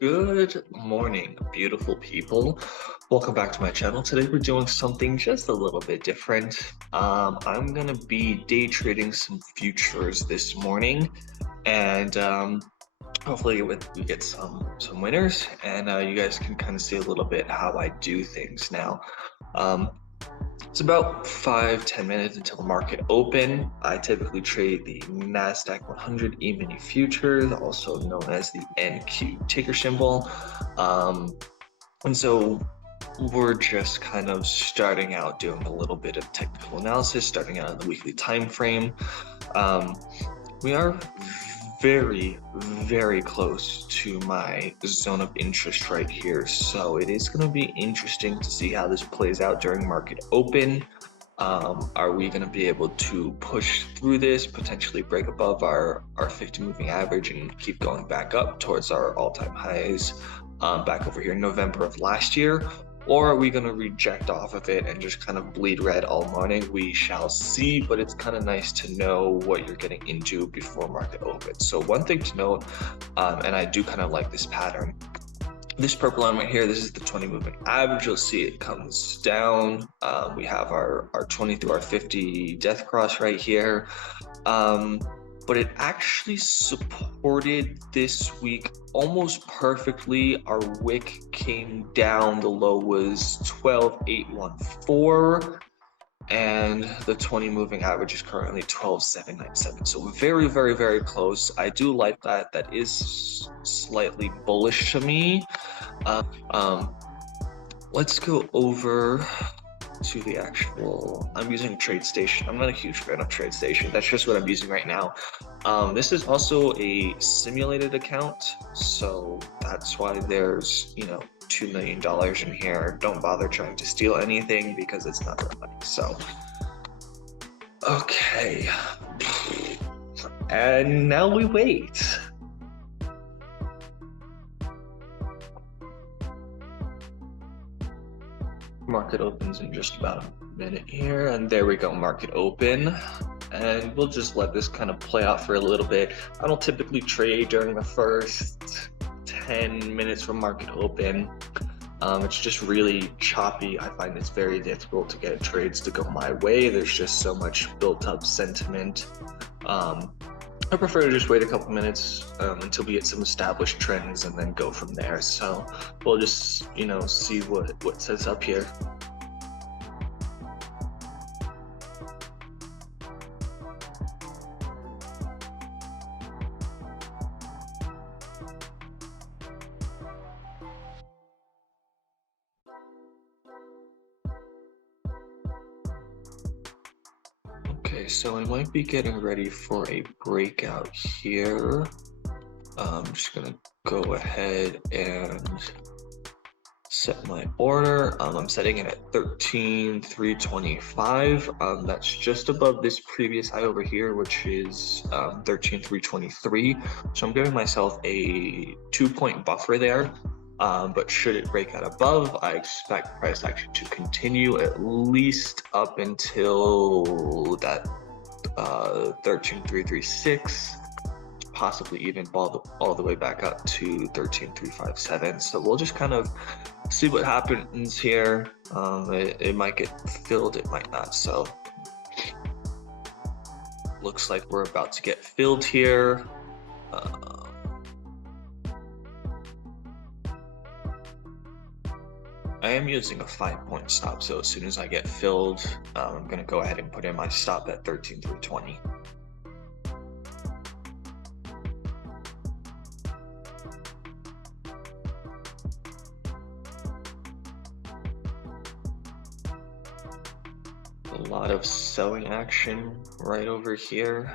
Good morning, beautiful people. Welcome back to my channel. Today we're doing something just a little bit different. I'm gonna be day trading some futures this morning, and hopefully we get some winners, and you guys can kind of see a little bit how I do things now. Um, it's about 5-10 minutes until the market open. I typically trade the NASDAQ 100 E-mini futures, also known as the NQ ticker symbol. And so we're just kind of starting out doing a little bit of technical analysis, starting out in the weekly time frame. Um, we are very, very close to my zone of interest right here. So it is going to be interesting to see how this plays out during market open. Are we going to be able to push through this, potentially break above our 50 moving average and keep going back up towards our all-time highs back over here in November of last year? Or are we going to reject off of it and just kind of bleed red all morning? We shall see, but it's kind of nice to know what you're getting into before market opens. So one thing to note, and I do kind of like this pattern, this purple line right here, this is the 20 moving average. You'll see it comes down. We have our 20 through our 50 death cross right here. But it actually supported this week almost perfectly. Our wick came down. The low was 12,814. And the 20 moving average is currently 12,797. So very, very, very close. I do like that. That is slightly bullish to me. Um, let's go over to the actual. I'm using TradeStation. I'm not a huge fan of TradeStation. That's just what I'm using right now. This is also a simulated account, so that's why there's $2 million in here. Don't bother trying to steal anything because it's not real money. So okay, and now we wait. Market opens in just about a minute here, and there we go, market open. And we'll just let this kind of play out for a little bit. I don't typically trade during the first 10 minutes from market open. It's just really choppy. I find it's very difficult to get trades to go my way. There's just so much built up sentiment. I prefer to just wait a couple minutes until we get some established trends and then go from there. So we'll just, see what sets up here. Okay, so I might be getting ready for a breakout here. I'm just gonna go ahead and set my order. I'm setting it at 13,325. That's just above this previous high over here, which is 13,323. So I'm giving myself a 2-point buffer there. But should it break out above, I expect price action to continue at least up until that 13,336, possibly even all the way back up to 13,357. So we'll just kind of see what happens here. It might get filled, it might not. So looks like we're about to get filled here. I am using a 5-point stop, so as soon as I get filled, I'm going to go ahead and put in my stop at 13,320. A lot of selling action right over here.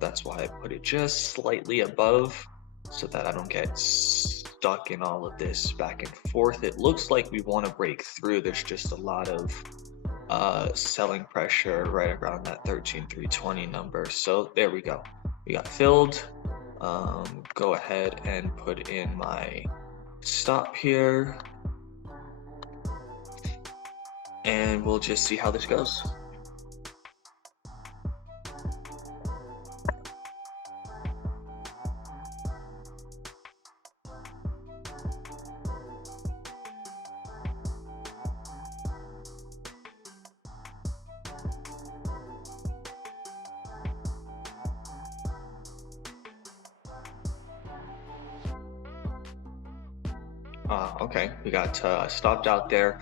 That's why I put it just slightly above so that I don't get stuck in all of this back and forth. It looks like we want to break through. There's just a lot of selling pressure right around that 13,320 number. So there we go. We got filled. Go ahead and put in my stop here. And we'll just see how this goes. Okay, we got stopped out there.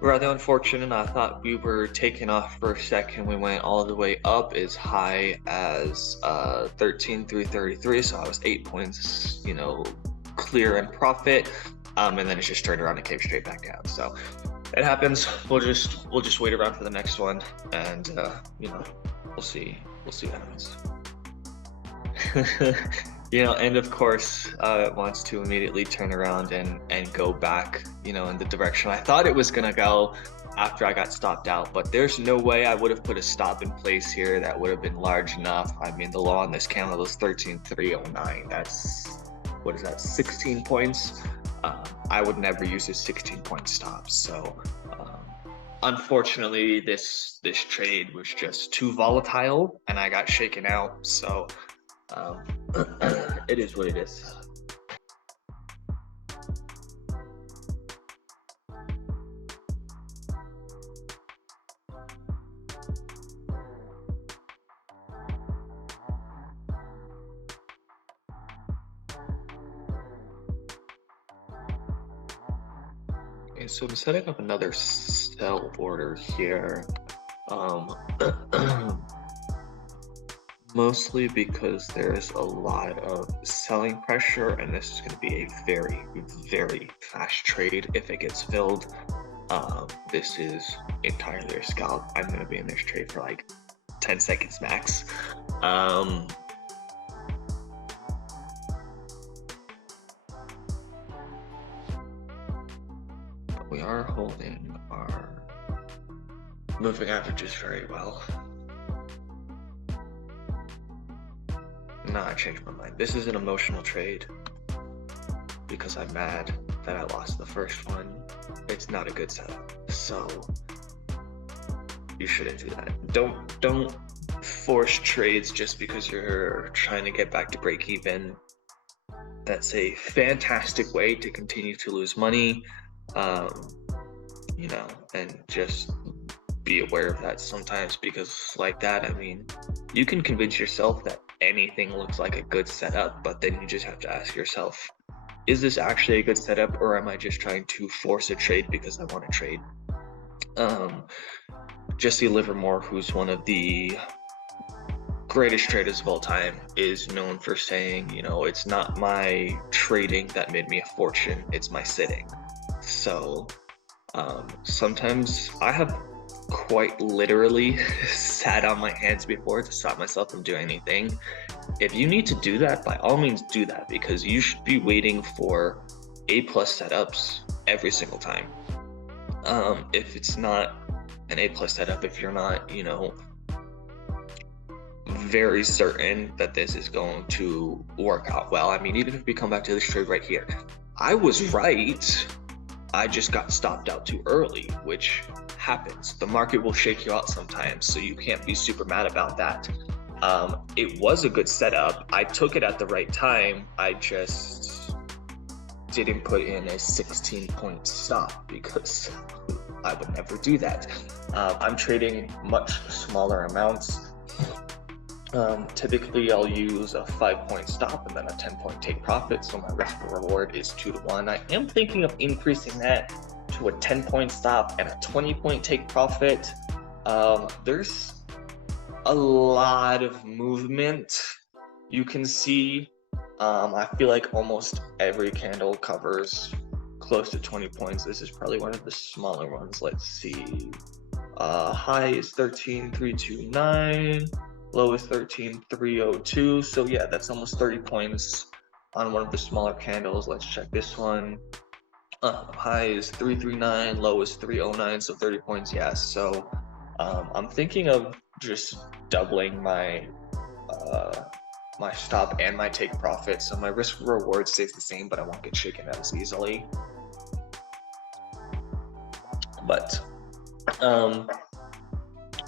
Rather unfortunate. I thought we were taking off for a second. We went all the way up as high as 13,333. So I was 8 points, clear in profit. And then it just turned around and came straight back down. So it happens. We'll just wait around for the next one, and we'll see. We'll see what happens. And of course, it wants to immediately turn around and go back, in the direction I thought it was gonna go after I got stopped out. But there's no way I would have put a stop in place here that would have been large enough. I mean, the low on this candle is 13,309. That's, what is that, 16 points? I would never use a 16-point stop. So unfortunately, this trade was just too volatile, and I got shaken out. So it is what it is. Okay, so I'm setting up another sell order here. Mostly because there's a lot of selling pressure, and this is going to be a very, very fast trade if it gets filled. This is entirely a scalp. I'm going to be in this trade for like 10 seconds max. We are holding our moving averages very well. No, I changed my mind. This is an emotional trade because I'm mad that I lost the first one. It's not a good setup, so you shouldn't do that. Don't force trades just because you're trying to get back to break even. That's a fantastic way to continue to lose money, and just be aware of that sometimes, because like that, I mean, you can convince yourself that anything looks like a good setup, but then you just have to ask yourself, is this actually a good setup, or am I just trying to force a trade because I want to trade? Jesse Livermore, who's one of the greatest traders of all time, is known for saying, it's not my trading that made me a fortune, it's my sitting. So sometimes I have quite literally sat on my hands before to stop myself from doing anything. If you need to do that, by all means do that, because you should be waiting for A+ setups every single time. If it's not an A+ setup, if you're not, very certain that this is going to work out well. I mean, even if we come back to this trade right here, I was right. I just got stopped out too early, which happens. The market will shake you out sometimes, so you can't be super mad about that. It was a good setup. I took it at the right time. I just didn't put in a 16-point stop because I would never do that. I'm trading much smaller amounts. Typically I'll use a 5-point stop and then a 10-point take profit, so my risk reward is 2-to-1. I am thinking of increasing that to a 10-point stop and a 20-point take profit. There's a lot of movement you can see. I feel like almost every candle covers close to 20 points. This is probably one of the smaller ones. Let's see. High is 13,329. Low is 13,302. So yeah, that's almost 30 points on one of the smaller candles. Let's check this one. High is 339, low is 309, so 30 points. Yeah, so I'm thinking of just doubling my my stop and my take profit, so my risk reward stays the same, but I won't get shaken out as easily. But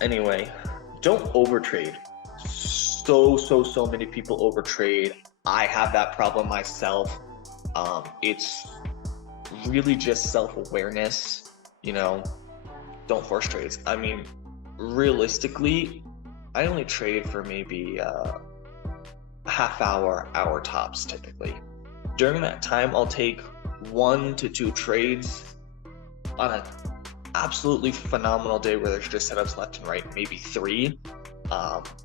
anyway, don't overtrade. So many over overtrade. I have that problem myself. It's really just self-awareness, don't force trades. I mean, realistically, I only trade for maybe a half hour tops typically. During that time, I'll take 1 to 2 trades on an absolutely phenomenal day where there's just setups left and right, maybe three.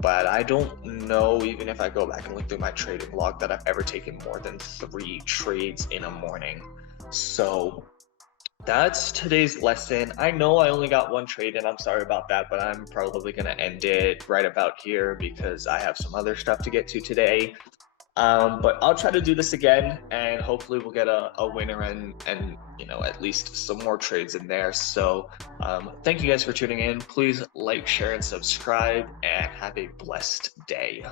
But I don't know, even if I go back and look through my trading log, that I've ever taken more than 3 trades in a morning. So that's today's lesson. I know I only got 1 trade and I'm sorry about that, but I'm probably going to end it right about here because I have some other stuff to get to today. But I'll try to do this again and hopefully we'll get a winner and at least some more trades in there. So thank you guys for tuning in. Please like, share, and subscribe, and have a blessed day.